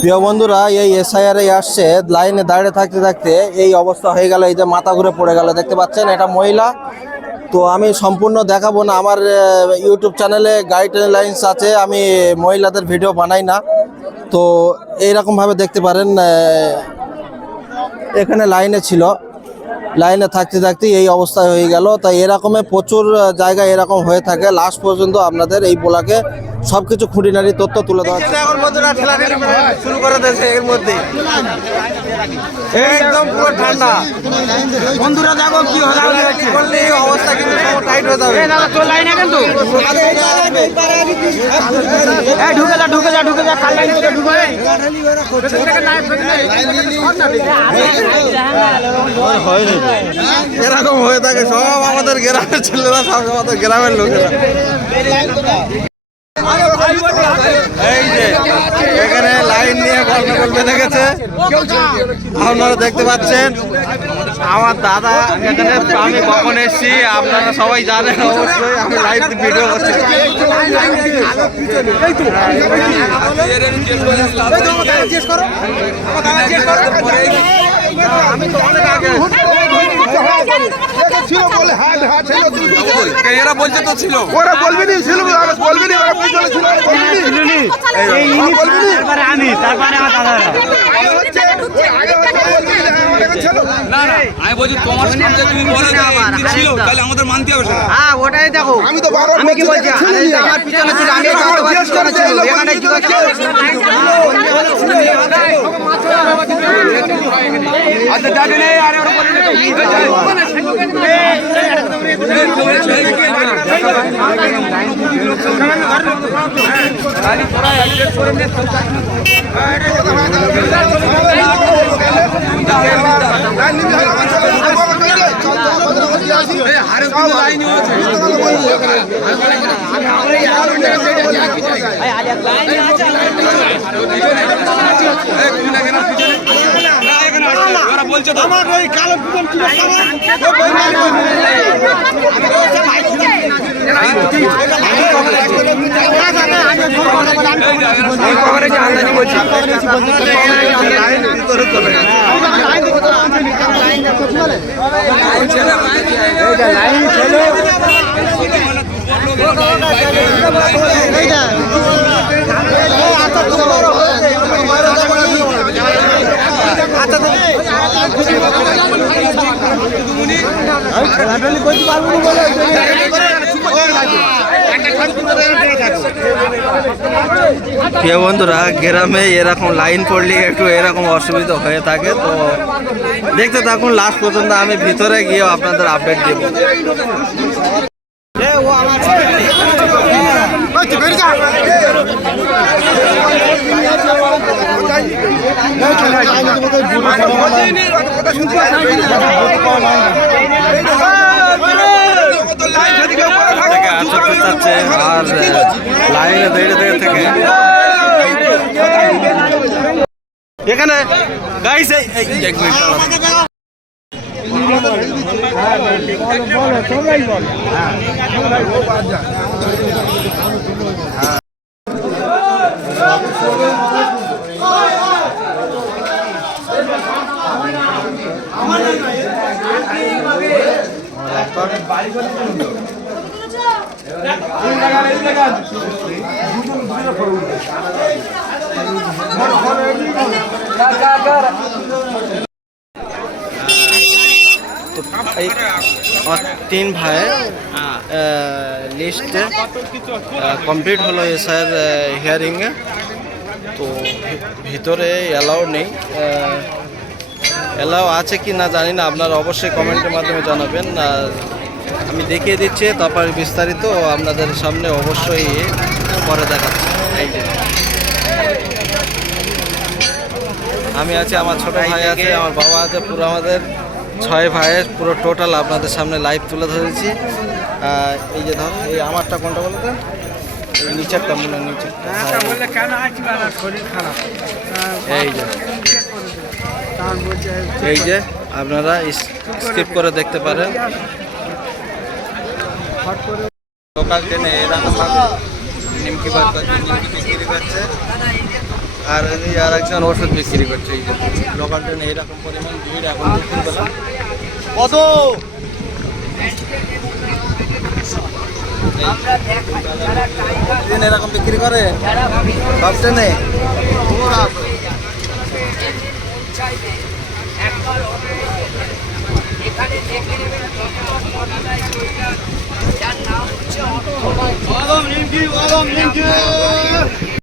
প্রিয় বন্ধুরা, এই এসআইআর আসছে, লাইনে দাঁড়িয়ে থাকতে থাকতে এই অবস্থা হয়ে গেল। এই যে মাথা ঘুরে পড়ে গেল, দেখতে পাচ্ছেন, এটা মহিলা। তো আমি সম্পূর্ণ দেখাবো না, আমার ইউটিউব চ্যানেলে গাইডলাইন্স আছে, আমি মহিলাদের ভিডিও বানাই না। তো এইরকমভাবে দেখতে পারেন, এখানে লাইনে ছিল, লাইনে থাকতে থাকতে এই অবস্থা হয়ে গেল। তাই এরকমের প্রচুর জায়গায় এরকম হয়ে থাকে। লাস্ট পর্যন্ত আপনাদের এই ব্লগে সবকিছু খুঁটিনাটি তথ্য তুলে দেওয়া হচ্ছে। এখন বন্ধুরা ঠেলাঠেলি শুরু করে দিয়েছে, এর মধ্যে একদম পুরো ঠান্ডা। বন্ধুরা দেখো কি করলে অবস্থা কিন্তু টাইট হয়ে যাবে। এরকম হয়ে থাকে সব আমাদের গ্রামের ছেলেরা, সব আমাদের গ্রামের লোকেরা। এই যে এখানে লাইন নিয়ে গন্ডগোল বেঁধে গেছে, আপনারা দেখতে পাচ্ছেন। আমার দাদা এখানে, আমি কখন এসেছি আপনারা সবাই জানেন অবশ্যই, আমি লাইভ ভিডিও করছি। আমি তো অনেক আগে ছিল বলে এরা বলছে তো ছিল, ওরা বলবি নি, ছিল বলবি নি, ওরা পিছনে ছিল আমি, তারপরে আমার দাদা। না না, আমি বলছি তোমার সামনে তুমি বলে ছিল, তাহলে আমাদের মানতে হবে সেটা। হ্যাঁ ওটাই দেখো, আমি তো আমি কি বলছি, আমার পিছনে ছিল, আমি পিছনে ছিল, এখানে কি করছে? আচ্ছা যাবে না, আরে ওরা বলে বলছে আমার ওই কালো প্রিয় বন্ধুরা, গ্রামে এরকম লাইন পড়লে একটু এরকম অসুবিধা হয়ে থাকে। তো দেখতে থাকুন লাস্ট পর্যন্ত, আমি ভিতরে গিয়ে আপনাদের আপডেট দেব। আর লাইনে দাঁড়িয়ে দাঁড়িয়ে থেকে এখানে গাইস এক মিনিট तीन भाई list complete hello SR hearing. तो ভিতরে এলাও নেই, এলাও আছে কি না জানি না, আপনারা অবশ্যই কমেন্টের মাধ্যমে জানাবেন। আর আমি দেখিয়ে দিচ্ছি, তারপর বিস্তারিত আপনাদের সামনে অবশ্যই পরে দেখাচ্ছি। এই যে আমি আছি, আমার ছোট ভাই আছে, আমার বাবা আছে, পুরো আমাদের 6 ভাইয়ের পুরো টোটাল আপনাদের সামনে লাইভ তুলে ধরেছি। এই যে ধর, এই আমারটা কোনটা বলে দেন, নিচেরটা মনে নিচে। এই যে আপনারা স্কিপ করে দেখতে পারেন। লোকাল ট্রেনে এরকম নিমকি বাদ নিমকি বিক্রি করছে। আর এই আর একজন ওষুধ বিক্রি করছে, এই যে লোকাল ট্রেনে এইরকম পরিমাণ ভিড় এখন দুপুরবেলা। কত ট্রেন এরকম বিক্রি করে সব ট্রেনে? এখানে